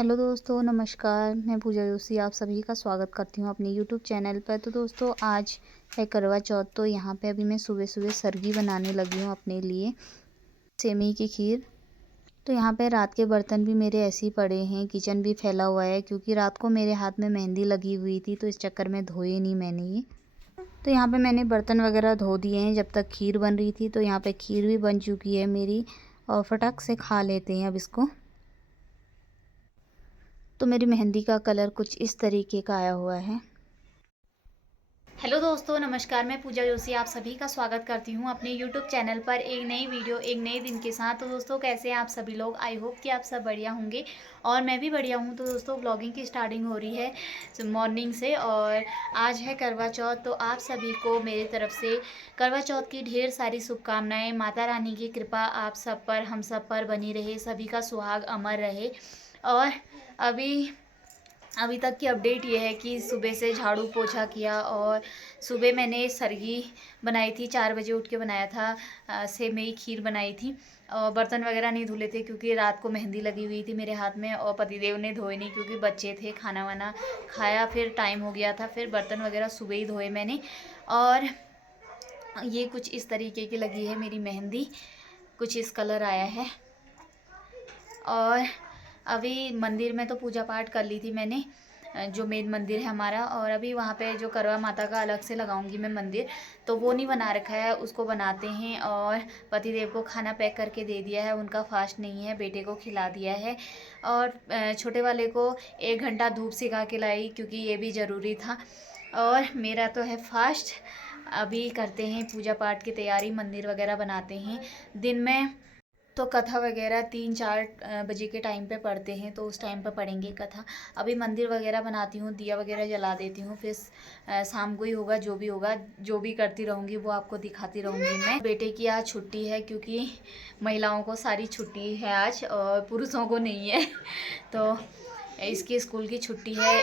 Hello दोस्तों, नमस्कार। मैं पूजा जोशी आप सभी का स्वागत करती हूँ अपने यूट्यूब चैनल पर। तो दोस्तों, आज है करवा चौथ। तो यहाँ पे अभी मैं सुबह सुबह सरगी बनाने लगी हूँ अपने लिए, सेवई की खीर। तो यहाँ पे रात के बर्तन भी मेरे ऐसे ही पड़े हैं, किचन भी फैला हुआ है, क्योंकि रात को मेरे हाथ में मेहंदी लगी हुई थी, तो इस चक्कर में धोए नहीं मैंने ये। तो यहाँ पे मैंने बर्तन वगैरह धो दिए हैं जब तक खीर बन रही थी। तो यहाँ पे खीर भी बन चुकी है मेरी, और फटक से खा लेते हैं अब इसको। तो मेरी मेहंदी का कलर कुछ इस तरीके का आया हुआ है। हेलो दोस्तों, नमस्कार। मैं पूजा जोशी आप सभी का स्वागत करती हूँ अपने यूट्यूब चैनल पर एक नई वीडियो एक नए दिन के साथ। तो दोस्तों, कैसे हैं आप सभी लोग? आई होप कि आप सब बढ़िया होंगे और मैं भी बढ़िया हूँ। तो दोस्तों, व्लॉगिंग की स्टार्टिंग हो रही है मॉर्निंग से, और आज है करवा चौथ। तो आप सभी को मेरी तरफ से करवा चौथ की ढेर सारी शुभकामनाएँ। माता रानी की कृपा आप सब पर, हम सब पर बनी रहे, सभी का सुहाग अमर रहे। और अभी तक की अपडेट ये है कि सुबह से झाड़ू पोछा किया, और सुबह मैंने सरगी बनाई थी, 4 बजे उठ के बनाया था। सेवई खीर बनाई थी, और बर्तन वगैरह नहीं धुले थे क्योंकि रात को मेहंदी लगी हुई थी मेरे हाथ में, और पतिदेव ने धोए नहीं क्योंकि बच्चे थे। खाना वाना खाया, फिर टाइम हो गया था, फिर बर्तन वगैरह सुबह ही धोए मैंने। और ये कुछ इस तरीके की लगी है मेरी मेहंदी, कुछ इस कलर आया है। और अभी मंदिर में तो पूजा पाठ कर ली थी मैंने, जो मेन मंदिर है हमारा। और अभी वहाँ पे जो करवा माता का अलग से लगाऊंगी मैं मंदिर, तो वो नहीं बना रखा है, उसको बनाते हैं। और पतिदेव को खाना पैक करके दे दिया है, उनका फास्ट नहीं है, बेटे को खिला दिया है। और छोटे वाले को 1 घंटा धूप सिखा के लाई, क्योंकि ये भी ज़रूरी था। और मेरा तो है फास्ट। अभी करते हैं पूजा पाठ की तैयारी, मंदिर वगैरह बनाते हैं। दिन में तो कथा वगैरह 3-4 बजे के टाइम पे पढ़ते हैं, तो उस टाइम पे पढ़ेंगे कथा। अभी मंदिर वगैरह बनाती हूँ, दिया वगैरह जला देती हूँ, फिर शाम को ही होगा जो भी होगा। जो भी करती रहूँगी वो आपको दिखाती रहूँगी मैं। बेटे की आज छुट्टी है, क्योंकि महिलाओं को सारी छुट्टी है आज और पुरुषों को नहीं है। तो इसकी स्कूल की छुट्टी है।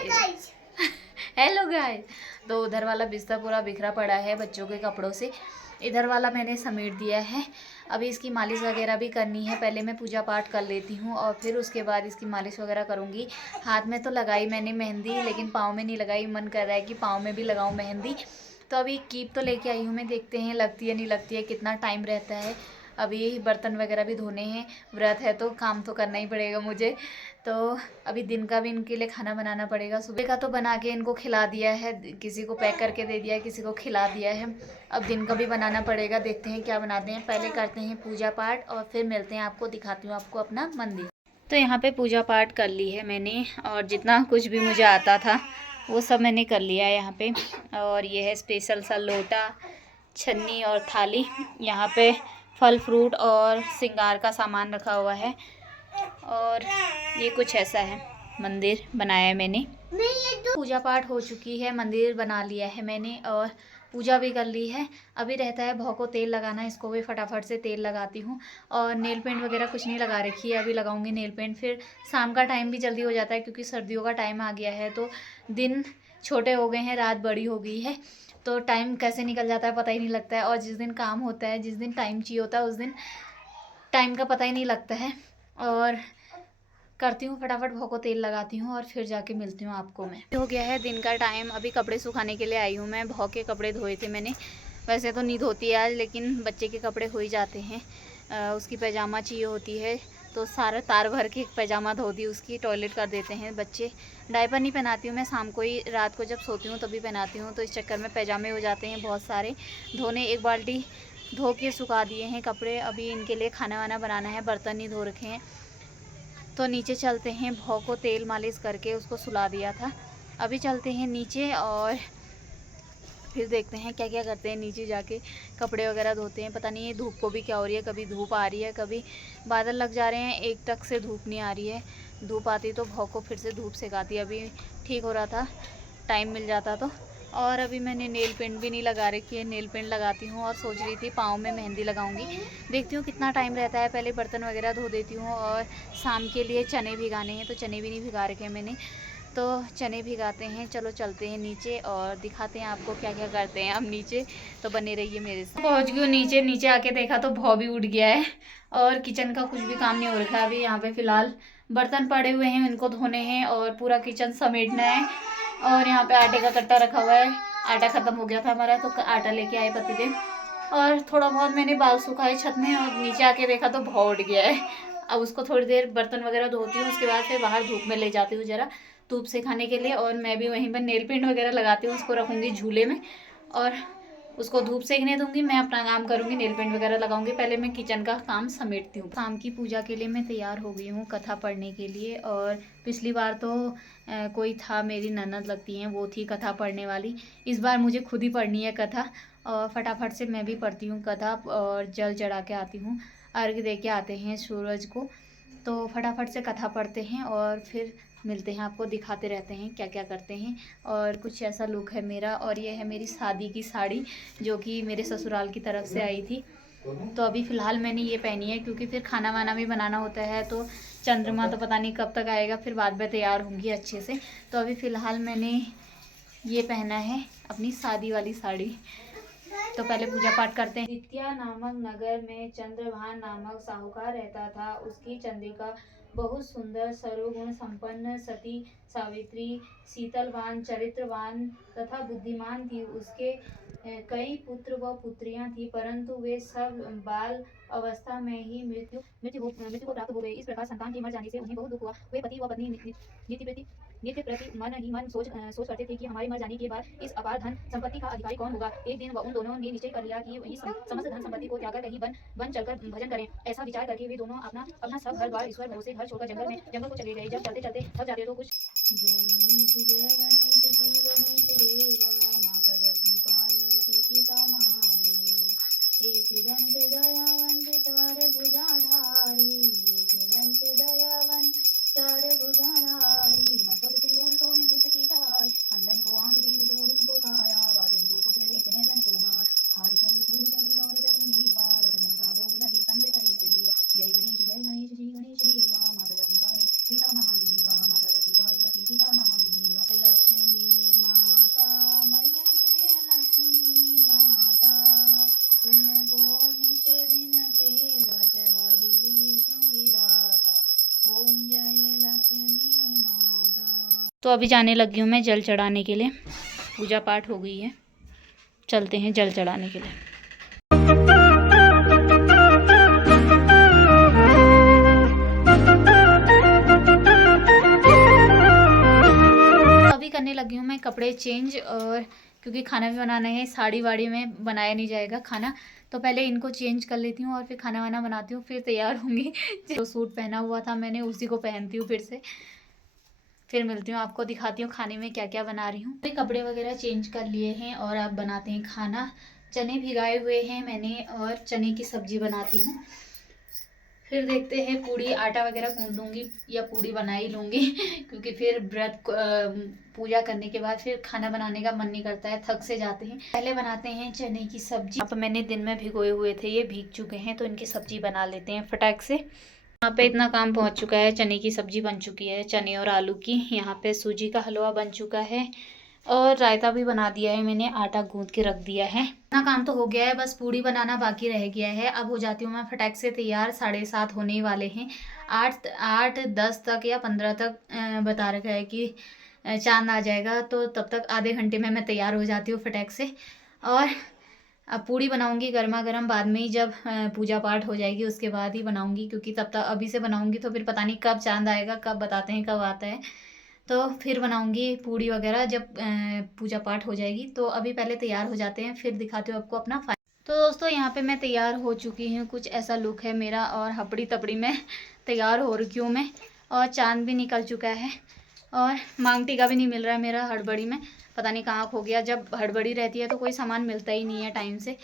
Hello guys. तो उधर वाला बिस्तर पूरा बिखरा पड़ा है बच्चों के कपड़ों से, इधर वाला मैंने समेट दिया है। अभी इसकी मालिश वगैरह भी करनी है, पहले मैं पूजा पाठ कर लेती हूँ और फिर उसके बाद इसकी मालिश वगैरह करूँगी। हाथ में तो लगाई मैंने मेहंदी, लेकिन पाँव में नहीं लगाई। मन कर रहा है कि पाँव में भी लगाऊँ मेहंदी। तो अभी कीप तो लेके आई हूँ मैं, देखते हैं लगती है नहीं लगती है, कितना टाइम रहता है। अभी बर्तन वगैरह भी धोने हैं, व्रत है तो काम तो करना ही पड़ेगा मुझे। तो अभी दिन का भी इनके लिए खाना बनाना पड़ेगा। सुबह का तो बना के इनको खिला दिया है, किसी को पैक करके दे दिया है, किसी को खिला दिया है। अब दिन का भी बनाना पड़ेगा, देखते हैं क्या बनाते हैं। पहले करते हैं पूजा पाठ और फिर मिलते हैं, आपको दिखाती हूँ आपको अपना मंदिर। तो यहाँ पे पूजा पाठ कर ली है मैंने, और जितना कुछ भी मुझे आता था वो सब मैंने कर लिया है यहाँ पे। और ये है स्पेशल सा लोटा, छन्नी और थाली। यहाँ पे फल फ्रूट और श्रृंगार का सामान रखा हुआ है। और ये कुछ ऐसा है मंदिर बनाया है मैंने। पूजा पाठ हो चुकी है, मंदिर बना लिया है मैंने और पूजा भी कर ली है। अभी रहता है भौ को तेल लगाना, इसको भी फटाफट से तेल लगाती हूँ। और नेल पेंट वगैरह कुछ नहीं लगा रखी है, अभी लगाऊंगी नेल पेंट। फिर शाम का टाइम भी जल्दी हो जाता है, क्योंकि सर्दियों का टाइम आ गया है, तो दिन छोटे हो गए हैं, रात बड़ी हो गई है, तो टाइम कैसे निकल जाता है पता ही नहीं लगता है। और जिस दिन काम होता है, जिस दिन टाइम चाहिए होता है, उस दिन टाइम का पता ही नहीं लगता है। और करती हूँ फटाफट भौ को तेल लगाती हूँ और फिर जाके मिलती हूँ आपको मैं। हो गया है दिन का टाइम, अभी कपड़े सुखाने के लिए आई हूँ मैं। भौ के कपड़े धोए थे मैंने, वैसे तो नहीं धोती आज, लेकिन बच्चे के कपड़े हो ही जाते हैं। उसकी पैजामा चाहिए होती है, तो सारा तार भर के पैजामा धो दी उसकी, टॉयलेट कर देते हैं बच्चे। डायपर नहीं पहनाती हूँ मैं, शाम को ही, रात को जब सोती हूँ तभी पहनाती हूँ, तो इस चक्कर में पैजामे हो जाते हैं बहुत सारे धोने। 1 बाल्टी धो के सुखा दिए हैं कपड़े। अभी इनके लिए खाना वाना बनाना है, बर्तन नहीं धो रखे हैं। तो नीचे चलते हैं, भौ को तेल मालिश करके उसको सुला दिया था। अभी चलते हैं नीचे और फिर देखते हैं क्या क्या करते हैं। नीचे जाके कपड़े वगैरह धोते हैं। पता नहीं है धूप को भी क्या हो रही है, कभी धूप आ रही है, कभी बादल लग जा रहे हैं, एक टक से धूप नहीं आ रही है। धूप आती तो भौ को फिर से धूप सिखाती, अभी ठीक हो रहा था, टाइम मिल जाता तो। और अभी मैंने नेल पेंट भी नहीं लगा रखी है, नेल पेंट लगाती हूँ। और सोच रही थी पाँव में मेहंदी लगाऊंगी, देखती हूँ कितना टाइम रहता है। पहले बर्तन वगैरह धो देती हूँ, और शाम के लिए चने भिगाने हैं, तो चने भी नहीं भिगा रखे मैंने, तो चने भिगाते हैं। चलो चलते हैं नीचे और दिखाते हैं आपको क्या क्या करते हैं हम नीचे, तो बने रहिए मेरे साथ। पहुँच गई नीचे, नीचे आके देखा तो भौ भी उठ गया है और किचन का कुछ भी काम नहीं हो रखा है अभी। यहाँ पे फ़िलहाल बर्तन पड़े हुए हैं, इनको धोने हैं और पूरा किचन समेटना है। और यहाँ पे आटे का कट्टा रखा हुआ है, आटा ख़त्म हो गया था हमारा तो आटा लेके आए पतिदेव। और थोड़ा बहुत मैंने बाल सुखाए छत में और नीचे आके देखा तो भौ उठ गया है। अब उसको थोड़ी देर बर्तन वगैरह धोती हूँ, उसके बाद फिर बाहर धूप में ले जाती हूँ ज़रा धूप सिखाने के लिए। और मैं भी वहीं पर नेल पेंट वगैरह लगाती हूँ, उसको रखूँगी झूले में और उसको धूप सेकने दूंगी। मैं अपना काम करूँगी, नेल पेंट वगैरह लगाऊंगी। पहले मैं किचन का काम समेटती हूँ। शाम की पूजा के लिए मैं तैयार हो गई हूँ कथा पढ़ने के लिए। और पिछली बार तो कोई था, मेरी ननद लगती हैं, वो थी कथा पढ़ने वाली। इस बार मुझे खुद ही पढ़नी है कथा और फटाफट से मैं भी पढ़ती हूँ कथा और जल चढ़ा के आती हूँ, अर्घ दे के आते हैं सूरज को। तो फटाफट से कथा पढ़ते हैं और फिर मिलते हैं, आपको दिखाते रहते हैं क्या क्या करते हैं। और कुछ ऐसा लुक है मेरा। और ये है मेरी शादी की साड़ी जो कि मेरे ससुराल की तरफ से आई थी। तो अभी फ़िलहाल मैंने ये पहनी है क्योंकि फिर खाना वाना भी बनाना होता है, तो चंद्रमा तो पता नहीं कब तक आएगा, फिर बाद में तैयार होंगी अच्छे से। तो अभी फ़िलहाल मैंने ये पहना है अपनी शादी वाली साड़ी। तो पहले पूजा पाठ करते हैं। दित्या नामक नगर में चंद्रभान नामक साहूकार रहता था। उसकी चंद्रिका बहुत सुंदर सर्वगुण संपन्न सती सावित्री शीतलवान चरित्रवान तथा बुद्धिमान थी। उसके कई पुत्र व पुत्रियां थी, परंतु वे सब बाल अवस्था में ही मृत्यु को प्राप्त हो गए। इस प्रकार संतान के मर जाने से उन्हें बहुत दुख हुआ। वे पति व पत्नी नित्य प्रति मन ही मन सोच करते थे कि हमारे मर जाने के बाद इस अपार धन संपत्ति का अधिकारी कौन होगा। एक दिन उन दोनों ने निश्चय कर लिया कि इस समस्त धन संपत्ति को त्याग कर कहीं वन चलकर भजन करें। ऐसा विचार करके वे दोनों अपना सब घर बार ईश्वर भरोसे घर छोड़कर जंगल को चले गए। जब चलते चलते थक जाते तो कुछ जय गणेश श्री गणेश देवा माता जगती पार्वती पिता महादेव। एक दंत दयावंत चार भुजाधारी, एक दंत दयावंत चार भुजाधारी। मतलब सिंदूर तो मुझ की गाय, अंदर को आंख दीदी को दिन को काया, बाजन को पुत्र देख नैदन को मार। हार चढ़ी फूल चढ़ी और चढ़ी मेवा, रजमन का भोग लगी संत करे सेवा। जय गणेश श्री गणेश देवा माता जगती पार्वती पिता महादेवा, माता जगती पार्वती पिता महादेवा। लक्ष्मी माता मैया जय लक्ष्मी माता, तुमको निश दिन सेवत हरि विष्णु विधाता। ओम जय लक्ष्मी माता। तो अभी जाने लगी हूँ मैं जल चढ़ाने के लिए। पूजा पाठ हो गई है, चलते हैं जल चढ़ाने के लिए। अभी करने लगी हूँ मैं कपड़े चेंज, और क्योंकि खाना भी बनाना है, साड़ी वाड़ी में बनाया नहीं जाएगा खाना, तो पहले इनको चेंज कर लेती हूँ और फिर खाना वाना बनाती हूँ, फिर तैयार होंगी। जो सूट पहना हुआ था मैंने उसी को पहनती हूँ फिर मिलती हूँ आपको, दिखाती हूँ खाने में क्या क्या बना रही हूँ। फिर कपड़े वगैरह चेंज कर लिए हैं और अब बनाते हैं खाना। चने भिगाए हुए हैं मैंने और चने की सब्जी बनाती हूँ। फिर देखते हैं, पूड़ी आटा वगैरह गूंद दूँगी या पूड़ी बना ही लूँगी क्योंकि फिर व्रत पूजा करने के बाद फिर खाना बनाने का मन नहीं करता है, थक से जाते हैं। पहले बनाते हैं चने की सब्जी। यहाँ पर मैंने दिन में भिगोए हुए थे, ये भीग चुके हैं, तो इनकी सब्जी बना लेते हैं फटाक से। यहाँ पे इतना काम पहुँच चुका है, चने की सब्जी बन चुकी है, चने और आलू की। यहाँ पे सूजी का हलवा बन चुका है और रायता भी बना दिया है मैंने, आटा गूंद के रख दिया है। इतना काम तो हो गया है, बस पूड़ी बनाना बाकी रह गया है। अब हो जाती हूँ मैं फटाक से तैयार। 7:30 होने वाले हैं। 8-10 तक या 15 तक बता रखा है कि चांद आ जाएगा, तो तब तक आधे घंटे में मैं तैयार हो जाती हूँ फटाक से। और अब पूड़ी बनाऊंगी गर्मा गर्म, बाद में ही जब पूजा पाठ हो जाएगी उसके बाद ही बनाऊंगी, क्योंकि तब तक अभी से बनाऊंगी तो फिर पता नहीं कब चांद आएगा, कब बताते हैं कब आता है, तो फिर बनाऊंगी पूड़ी वगैरह जब पूजा पाठ हो जाएगी। तो अभी पहले तैयार हो जाते हैं, फिर दिखाती हूँ आपको अपना तो दोस्तों यहाँ पे मैं तैयार हो चुकी हूँ, कुछ ऐसा लुक है मेरा, और हपड़ी तपड़ी में तैयार हो रही हूँ मैं। और चांद भी निकल चुका है और मांग टीका भी नहीं मिल रहा है मेरा हड़बड़ी में, पता नहीं कहाँ खो गया। जब हड़बड़ी रहती है तो कोई सामान मिलता ही नहीं है टाइम से।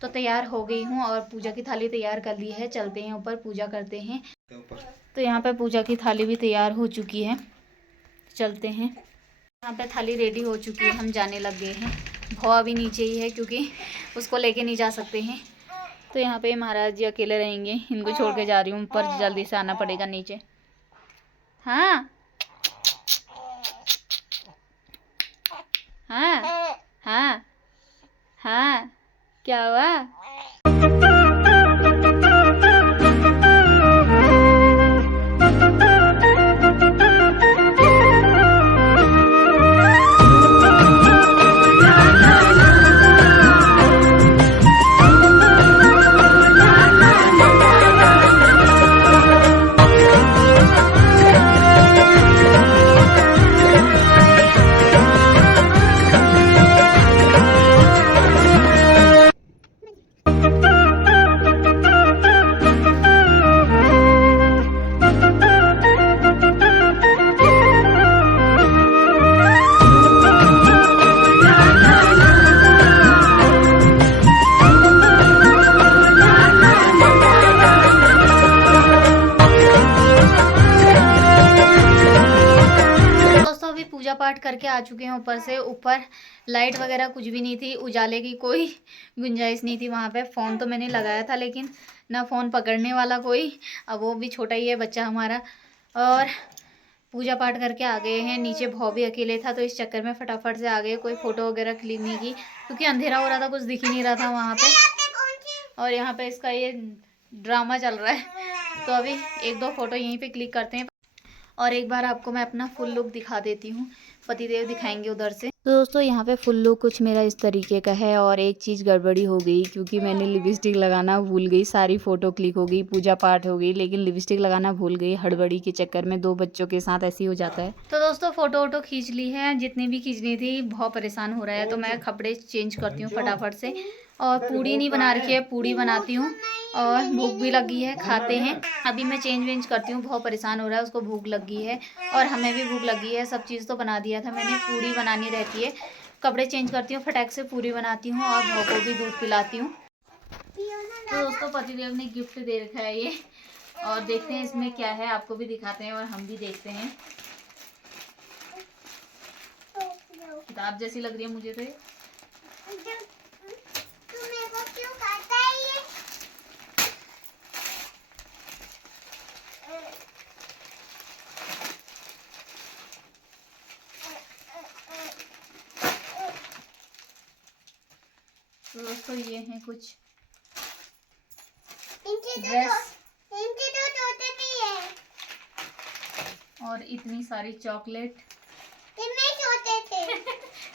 तो तैयार हो गई हूँ और पूजा की थाली तैयार कर ली है, चलते हैं ऊपर पूजा करते हैं। तो यहाँ पर पूजा की थाली भी तैयार हो चुकी है, चलते हैं। यहाँ पे थाली रेडी हो चुकी है, हम जाने लग गए हैं। भौवा भी नीचे ही है क्योंकि उसको लेके नहीं जा सकते हैं। तो यहाँ पे महाराज जी अकेले रहेंगे, इनको छोड़ के जा रही हूँ ऊपर, जल्दी से आना पड़ेगा नीचे। हाँ हाँ हाँ हाँ, क्या हुआ? पूजा पाठ करके आ चुके हैं ऊपर से। ऊपर लाइट वगैरह कुछ भी नहीं थी, उजाले की कोई गुंजाइश नहीं थी वहाँ पे। फ़ोन तो मैंने लगाया था लेकिन ना फ़ोन पकड़ने वाला कोई, अब वो भी छोटा ही है बच्चा हमारा। और पूजा पाठ करके आ गए हैं नीचे। भाव भी अकेले था तो इस चक्कर में फटाफट से आ गए, कोई फ़ोटो वगैरह क्लिक नहीं की क्योंकि अंधेरा हो रहा था, कुछ दिख ही नहीं रहा था वहाँ पे। और यहाँ पे इसका ये ड्रामा चल रहा है, तो अभी 1-2 फ़ोटो यहीं पे क्लिक करते हैं और एक बार आपको मैं अपना फुल लुक दिखा देती हूँ। पतिदेव दिखाएंगे उधर से। तो दोस्तों यहाँ पे फुल लुक कुछ मेरा इस तरीके का है और एक चीज़ गड़बड़ी हो गई क्योंकि मैंने लिपस्टिक लगाना भूल गई। सारी फ़ोटो क्लिक हो गई, पूजा पाठ हो गई, लेकिन लिपस्टिक लगाना भूल गई। हड़बड़ी के चक्कर में 2 बच्चों के साथ ऐसे ही हो जाता है। तो दोस्तों फ़ोटो वोटो खींच ली है, जितनी भी खींचनी थी। बहुत परेशान हो रहा है तो मैं कपड़े चेंज करती हूँ फटाफट से। और पूड़ी नहीं बना रखी है, पूड़ी बनाती हूँ और भूख भी लगी है, खाते हैं। अभी मैं चेंज वेंज करती हूँ। बहुत परेशान हो रहा है, उसको भूख लगी है और हमें भी भूख लगी है। सब चीज़ तो बना दिया था मैंने, पूड़ी बनानी रहती है। कपड़े चेंज करती हूँ, फटाक से पूरी बनाती हूँ और भाव को भी दूध पिलाती हूँ। तो दोस्तों पतिदेव ने गिफ्ट दे रखा है ये, और देखते हैं इसमें क्या है, आपको भी दिखाते हैं और हम भी देखते हैं। किताब जैसी लग रही है मुझे तो ये। तो दोस्तों ये हैं कुछ ड्रेस और इतनी सारी चॉकलेट।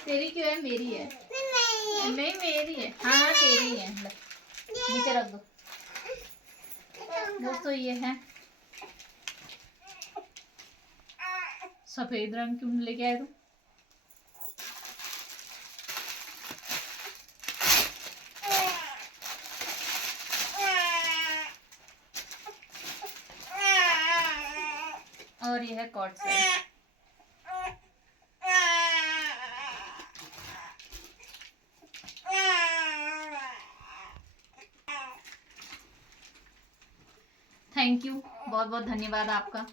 तेरी क्यों है? मेरी है। नहीं मेरी है। हाँ तेरी है। नीचे रख दो। दोस्तों ये है सफेद रंग, क्यों लेके आए तुम? और ये है कॉट सेट। थैंक यू, बहुत बहुत धन्यवाद आपका।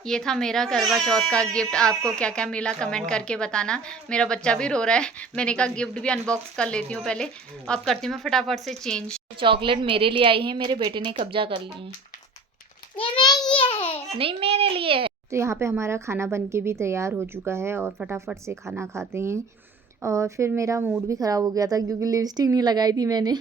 ये था मेरा करवा चौथ का गिफ्ट। आपको क्या क्या मिला कमेंट करके बताना। मेरा बच्चा भी रो रहा है, मैंने कहा गिफ्ट भी अनबॉक्स कर लेती हूँ पहले। अब करती हूँ मैं फटाफट से चेंज। चॉकलेट मेरे लिए आई है, मेरे बेटे ने कब्जा कर ली है। ये मेरे लिए है। नहीं मेरे लिए है। तो यहाँ पे हमारा खाना बन के भी तैयार हो चुका है और फटाफट से खाना खाते हैं। और फिर मेरा मूड भी ख़राब हो गया था क्योंकि लिपस्टिक नहीं लगाई थी मैंने।